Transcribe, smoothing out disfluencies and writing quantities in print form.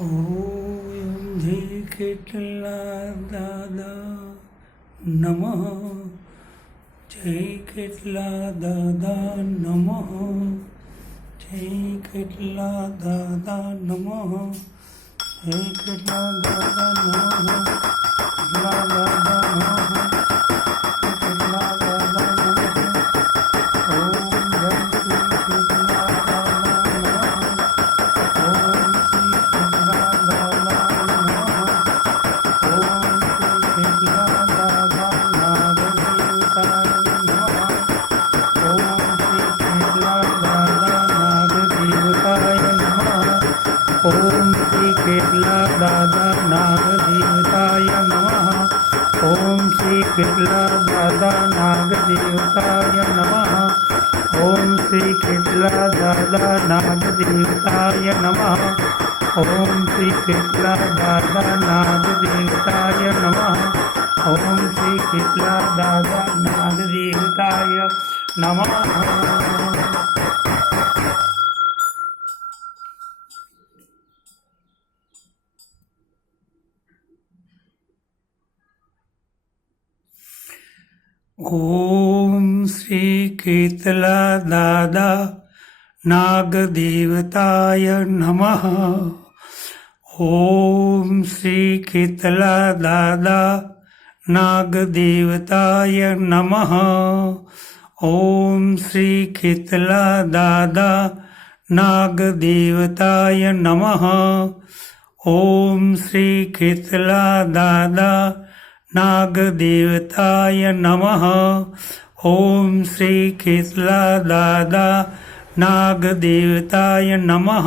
ઓમ the કેટલા દાદા નમઃ, જય કેટલા દાદા નમઃ, જય કેટલા દાદા નમઃ, જય કેટલા દાદા નમઃ, કેટલા દાદા નમઃ, કેટલા દાદા નમઃ. ઓમ જય શ્રી કેટલા દાદા નમઃ. ઓમ શ્રી કેટલા દાદા નમઃ. ઓમ શ્રી કેટલા દાદા નાગદેવતાય નમઃ. ઓમ શ્રી કેટલા દાદા નાગદેવતાય નમઃ. ઓમ શ્રી કેટલા દાદા નાગદેવતાય નમઃ. ઓમ શ્રી કેટલા દાદા નાગદેવતાય નમઃ. ઓમ શ્રી કેટલા દાદા નાગદેવતાય નમઃ. ઓમ શ્રી કેટલા દાદા નાગદેવતાય નમઃ. ઓમ શ્રી કેટલા દાદા નાગદેવતાય નમઃ. ઓમ શ્રી કેટલા દાદા નાગદેવતાય નમઃ. ઓમ શ્રી કેટલા દાદા નાગદેવતાય નમઃ. ઓમ શ્રી કેટલા દાદા નાગદેવતાય નમઃ. ઓમ શ્રી કેટલા દાદા નાગદેવતાય નમઃ. ઓમ શ્રી કેટલા દાદા નાગદેવતાય નમઃ.